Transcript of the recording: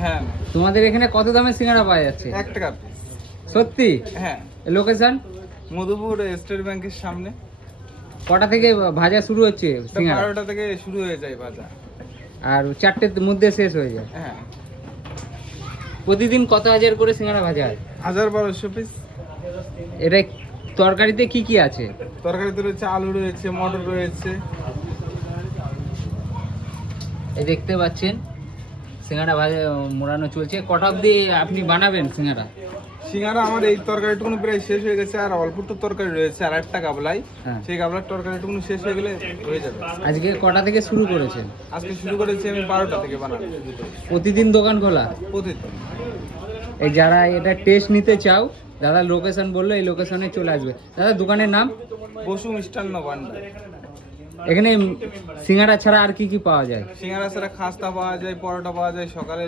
হ্যাঁ, তোমাদের এখানে কত দামে সিঙ্গাড়া পাওয়া যাচ্ছে? 1 টাকা পিস। সত্যি? হ্যাঁ, লোকেশন? মধুপুর স্টেট ব্যাংকের সামনে। কটা থেকে ভাজা শুরু হচ্ছে সিঙ্গাড়া? 12টা থেকে শুরু হয়ে যায় বাজার। আর 4টের মধ্যে শেষ হয়ে যায়? হ্যাঁ, প্রতিদিন কত হাজার করে সিঙ্গাড়া ভাজা হয়? 1000-1200 পিস। এটা তরকারিতে কি কি আছে? তরকারিতে রয়েছে আলু, রয়েছে মটর, রয়েছে। এই দেখতে পাচ্ছেন সিঙ্গাড়া ভাজা মোড়ানো চলছে। কটা অবধি আপনি বানাবেন সিঙ্গাড়া? সিঙ্গারা আমার এই তরকারিটুকুন প্রায় শেষ হয়ে গেছে, আর অল্প একটু তরকারি রয়েছে আর একটা গাবলাই। হ্যাঁ। সেই গাবলার তরকারিটুকুন শেষ হয়ে গেলে হয়ে যাবে। আজকে কটা থেকে শুরু করেছেন? আজকে শুরু করেছি আমি 12টা থেকে বানানো। প্রতিদিন দোকান খোলা? প্রতিদিন। এই যারা এটা টেস্ট নিতে চাও, দাদা লোকেশন বললো, এই লোকেশনে চলে আসবে। দাদা দোকানের নাম? বসু মিষ্টান্ন ভান্ডার। এখানে সিঙ্গাড়া ছাড়া আর কি কি পাওয়া যায়? সিঙ্গারা ছাড়া খাস্তা পাওয়া যায়, পরোটা পাওয়া যায় সকালে।